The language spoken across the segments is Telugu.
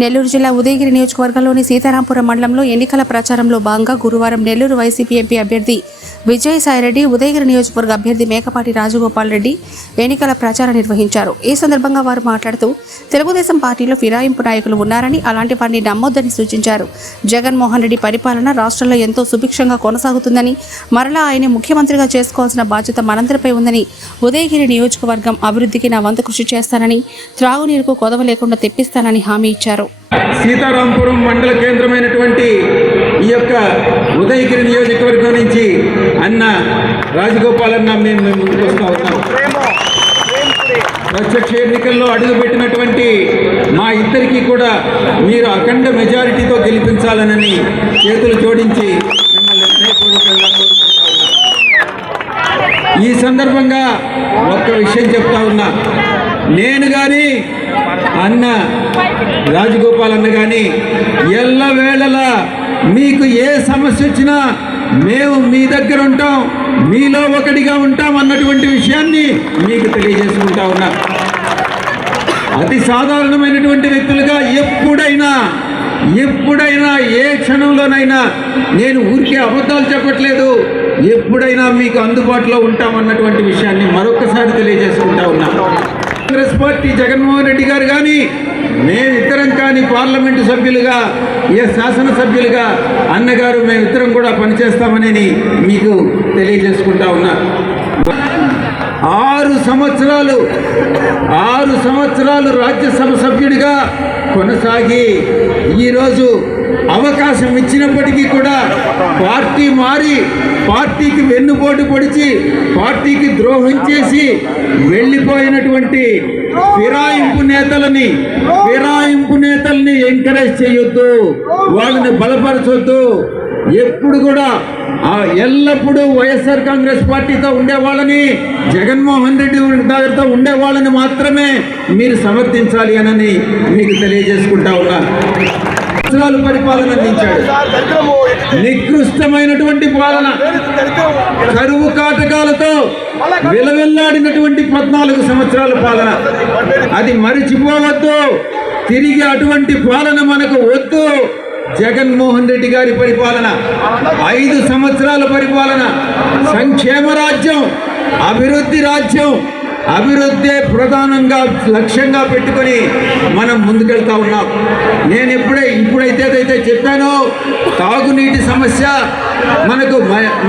నెల్లూరు జిల్లా ఉదయగిరి నియోజకవర్గంలోని సీతారాంపురం మండలంలో ఎన్నికల ప్రచారంలో భాగంగా గురువారం నెల్లూరు వైసీపీ ఎంపీ అభ్యర్థి విజయసాయిరెడ్డి ఉదయగిరి నియోజకవర్గ అభ్యర్థి మేకపాటి రాజగోపాల్ రెడ్డి ఎన్నికల ప్రచారం నిర్వహించారు. ఈ సందర్భంగా వారు మాట్లాడుతూ తెలుగుదేశం పార్టీలో ఫిరాయింపు నాయకులు ఉన్నారని అలాంటి వారిని నమ్మొద్దని సూచించారు. జగన్మోహన్ రెడ్డి పరిపాలన రాష్ట్రంలో ఎంతో సుభిక్షంగా కొనసాగుతుందని మరలా ఆయన ముఖ్యమంత్రిగా చేసుకోవాల్సిన బాధ్యత మనందరిపై ఉందని ఉదయగిరి నియోజకవర్గం అభివృద్ధికి నా వంతు కృషి చేస్తానని త్రాగునీరుకు కొదవ లేకుండా తెప్పిస్తానని హామీ ఇచ్చారు. సీతారాంపురం మండల కేంద్రమైనటువంటి ఈ యొక్క ఉదయగిరి నియోజకవర్గం నుంచి అన్న రాజగోపాల్ అన్న మేము మేము ముందుకు వస్తూ ఉన్నాం. ప్రత్యక్ష ఎన్నికల్లో అడుగుపెట్టినటువంటి మా ఇద్దరికి కూడా మీరు అఖండ మెజారిటీతో గెలిపించాలనని చేతులు జోడించి ఈ సందర్భంగా ఒక్క విషయం చెప్తా ఉన్నా. నేను కానీ అన్న రాజగోపాల్ అన్న కానీ ఎల్లవేళలా మీకు ఏ సమస్య వచ్చినా మేము మీ దగ్గర ఉంటాం మీలో ఒకటిగా ఉంటాం అన్నటువంటి విషయాన్ని మీకు తెలియజేసుకుంటా ఉన్నా. అతి సాధారణమైనటువంటి వ్యక్తులుగా ఎప్పుడైనా ఎప్పుడైనా ఏ క్షణంలోనైనా నేను ఊరికే అబద్ధాలు చెప్పట్లేదు ఎప్పుడైనా మీకు అందుబాటులో ఉంటామన్నటువంటి విషయాన్ని మరొకసారి తెలియజేసుకుంటా ఉన్నా. కాంగ్రెస్ పార్టీ జగన్మోహన్ రెడ్డి గారు కానీ మేమిద్దరం కానీ పార్లమెంటు సభ్యులుగా ఏ శాసనసభ్యులుగా అన్నగారు మేమిద్దరం కూడా పనిచేస్తామని మీకు తెలియజేసుకుంటా ఉన్నా. ఆరు సంవత్సరాలు ఆరు సంవత్సరాలు రాజ్యసభ సభ్యుడిగా కొనసాగి ఈరోజు అవకాశం ఇచ్చినప్పటికీ కూడా పార్టీ మారి పార్టీకి వెన్నుపోటు పొడిచి పార్టీకి ద్రోహం చేసి వెళ్ళిపోయినటువంటి ఫిరాయింపు నేతలని ఫిరాయింపు నేతల్ని ఎంకరేజ్ చేయొద్దు. వాళ్ళని బలపరచొద్దు. ఎప్పుడు కూడా ఆ ఎల్లప్పుడూ వైఎస్ఆర్ కాంగ్రెస్ పార్టీతో ఉండేవాళ్ళని జగన్మోహన్ రెడ్డి దగ్గరతో ఉండేవాళ్ళని మాత్రమే మీరు సమర్థించాలి అనని మీకు తెలియజేసుకుంటా ఉన్నా. సంవత్సరాలు పరిపాలన అందించాడు. నికృష్టమైనటువంటి పాలన. కరువు కాటకాలతో విలవెల్లాడినటువంటి పద్నాలుగు సంవత్సరాల పాలన. అది మరిచిపోవద్దు. తిరిగి అటువంటి పాలన మనకు వద్దు. జగన్మోహన్ రెడ్డి గారి పరిపాలన ఐదు సంవత్సరాల పరిపాలన సంక్షేమ రాజ్యం అభివృద్ధి రాజ్యం అభివృద్ధి ప్రధానంగా లక్ష్యంగా పెట్టుకొని మనం ముందుకెళ్తా ఉన్నాం. నేను ఎప్పుడే ఇప్పుడైతే అయితే చెప్పానో తాగునీటి సమస్య మనకు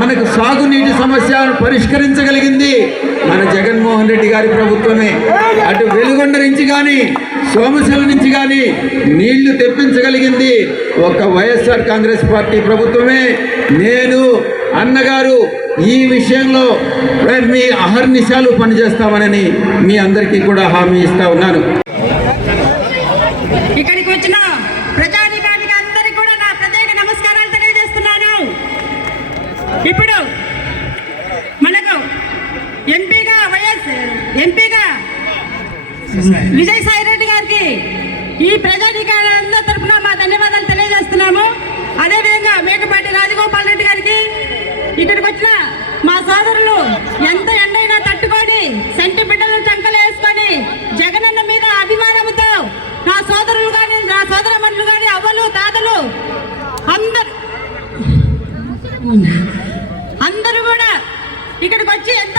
మనకు సాగునీటి సమస్యను పరిష్కరించగలిగింది. రెడ్డి గారి ప్రభుత్వమే. అటు వెలుగొండ నుంచి కానీ సోమశిల నుంచి కానీ నీళ్ళు తెప్పించగలిగింది ఒక వైఎస్ఆర్ కాంగ్రెస్ పార్టీ ప్రభుత్వమే. నేను అన్నగారు ఈ విషయంలో మీ అహర్నిశాలు పనిచేస్తామనని మీ అందరికీ కూడా హామీ ఇస్తా ఉన్నాను. ఇక్కడికి వచ్చిన ప్రజానికానికి అందరికీ కూడా నా ప్రత్యేక నమస్కారాలు తెలియజేస్తున్నాను ఇప్పుడు మనకు ఎంపీగా వైఎస్ ఎంపీగా విజయసాయి రెడ్డి గారికి ఈ ప్రజానికాలందరి తరఫున మా ధన్యవాదాలు తెలియజేస్తున్నాము. అదేవిధంగా మేకపాటి రాజగోపాల్ రెడ్డి గారికి ఇక్కడికి వచ్చిన మా సోదరులు ఎంత ఎండైనా తట్టుకొని సెంటి బిడ్డలను చంకలు వేసుకొని జగనన్న మీద అభిమానంతో నా సోదరులు కానీ నా సోదరమణులు కానీ అవ్వలు తాతలు అందరు అందరూ కూడా ఇక్కడికి వచ్చి ఎంత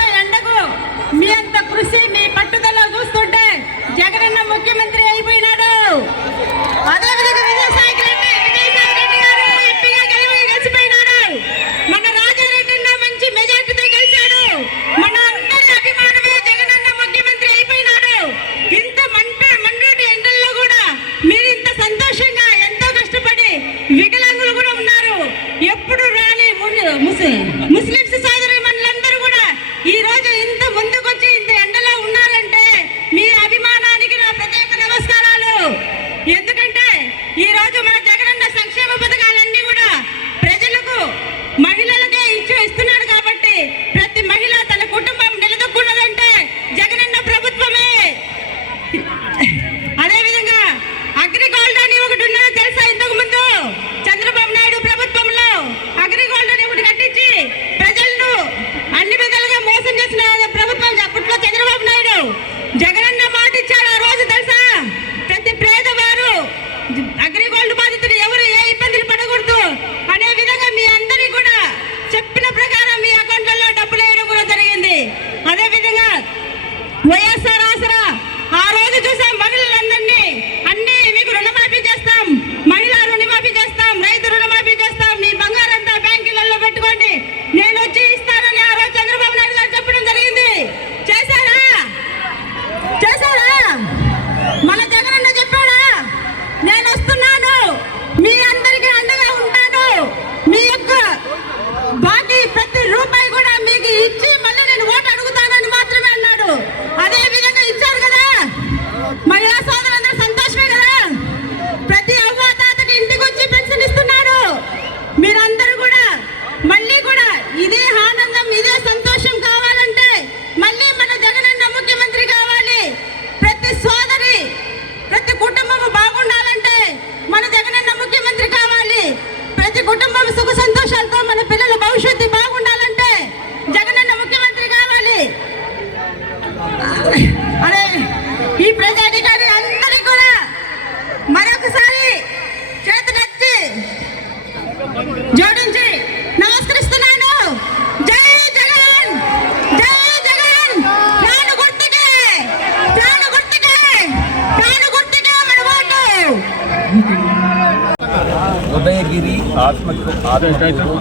ఉదయగిరి ఆత్మకు ఆత్మకూరు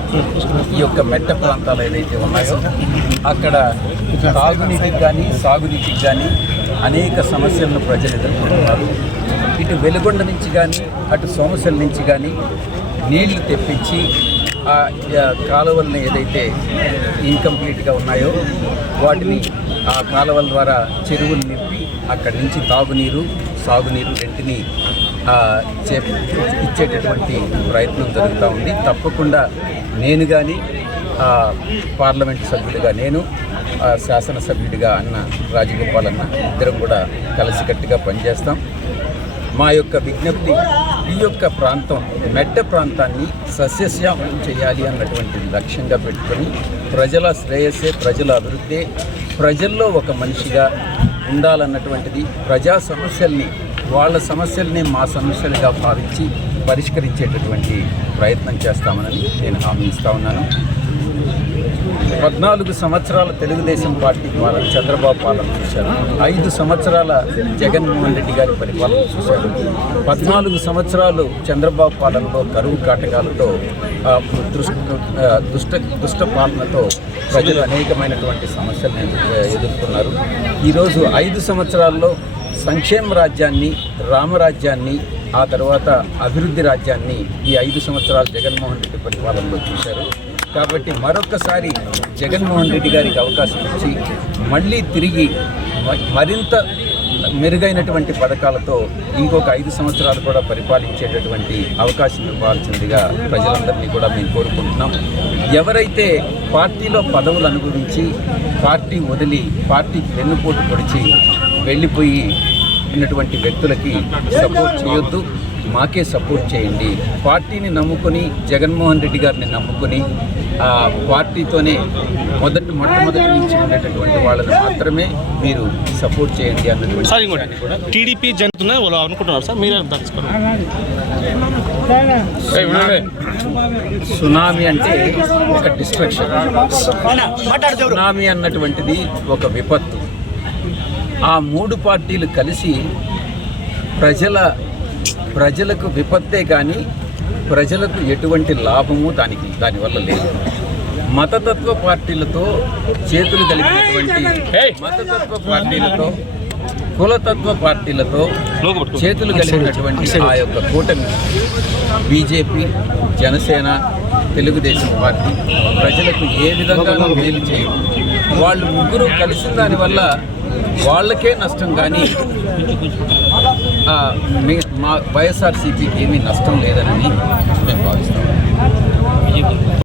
ఈ యొక్క మెట్ట ప్రాంతాలు ఏదైతే ఉన్నాయో అక్కడ తాగునీటికి కానీ సాగునీటికి కానీ అనేక సమస్యలను ప్రజలు ఎదుర్కొంటున్నారు. ఇటు వెలుగొండ నుంచి కానీ అటు సోమశల నుంచి కానీ నీళ్ళు తెప్పించి ఆ కాలువలను ఏదైతే ఇన్కంప్లీట్గా ఉన్నాయో వాటిని ఆ కాలువల ద్వారా చెరువులు నింపి అక్కడి నుంచి తాగునీరు సాగునీరు రెంటిని చే ఇచ్చేటటువంటి ప్రయత్నం జరుగుతూ ఉంది. తప్పకుండా నేను కానీ పార్లమెంట్ సభ్యుడిగా నేను ఆ, శాసనసభ్యుడిగా అన్న రాజగోపాల్ అన్న ఇద్దరం కూడా కలిసికట్టుగా పనిచేస్తాం. మా యొక్క విజ్ఞప్తి ఈ యొక్క ప్రాంతం మెట్ట ప్రాంతాన్ని సస్యశ్యామం చేయాలి అన్నటువంటి లక్ష్యంగా పెట్టుకొని ప్రజల శ్రేయస్సే ప్రజల అభివృద్ధి ప్రజల్లో ఒక మనిషిగా ఉండాలన్నటువంటిది ప్రజా సమస్యల్ని వాళ్ళ సమస్యల్ని మా సమస్యలుగా భావించి పరిష్కరించేటటువంటి ప్రయత్నం చేస్తామని నేను హామీ ఇస్తా ఉన్నాను. పద్నాలుగు సంవత్సరాల తెలుగుదేశం పార్టీ ద్వారా చంద్రబాబు పాలన చూశారు. ఐదు సంవత్సరాల జగన్మోహన్ రెడ్డి గారి పరిపాలన చూశారు. పద్నాలుగు సంవత్సరాలు చంద్రబాబు పాలనలో కరువు కాటకాలతో దుష్ట దుష్ట పాలనతో ప్రజలు అనేకమైనటువంటి సమస్యలను ఎదుర్కొన్నారు. ఈరోజు ఐదు సంవత్సరాల్లో సంక్షేమ రాజ్యాన్ని రామరాజ్యాన్ని ఆ తర్వాత అభివృద్ధి రాజ్యాన్ని ఈ ఐదు సంవత్సరాలు జగన్మోహన్ రెడ్డి పరిపాలనలో చూశారు. కాబట్టి మరొకసారి జగన్మోహన్ రెడ్డి గారికి అవకాశం ఇచ్చి మళ్ళీ తిరిగి మ- మరింత మెరుగైనటువంటి పథకాలతో ఇంకొక ఐదు సంవత్సరాలు కూడా పరిపాలించేటటువంటి అవకాశం ఇవ్వాల్సిందిగా ప్రజలందరినీ కూడా మేము కోరుకుంటున్నాం. ఎవరైతే పార్టీలో పదవులు అనుభవించి పార్టీ వదిలి పార్టీకి వెన్నుపోటు పొడిచి వెళ్ళిపోయి ఉన్నటువంటి వ్యక్తులకి సపోర్ట్ చేయొద్దు మాకే సపోర్ట్ చేయండి. పార్టీని నమ్ముకొని జగన్మోహన్ రెడ్డి గారిని నమ్ముకొని ఆ పార్టీతోనే మొదటి మొట్టమొదటి నుంచి ఉండేటటువంటి వాళ్ళని మాత్రమే మీరు సపోర్ట్ చేయండి అన్నటువంటి టీడీపీ వాళ్ళు అనుకుంటున్నారు సార్ మీరే సునామీ అంటే ఒక డిస్ట్రక్షన్. సునామీ అన్నటువంటిది ఒక విపత్తు. ఆ మూడు పార్టీలు కలిసి ప్రజల ప్రజలకు విపత్తే కానీ ప్రజలకు ఎటువంటి లాభము దానికి దానివల్ల లేదు మతతత్వ పార్టీలతో చేతులు కలిగినటువంటి మతతత్వ పార్టీలతో కులతత్వ పార్టీలతో. చేతులు కలిగినటువంటి ఆ యొక్క కూటమి బీజేపీ జనసేన తెలుగుదేశం పార్టీ ప్రజలకు ఏ విధంగానూ మేలు చేయవు వాళ్ళు ముగ్గురు కలిసిన దానివల్ల వాళ్ళకే నష్టం కానీ మా వైఎస్ఆర్సీపీకి ఏమీ నష్టం లేదని మేము భావిస్తాం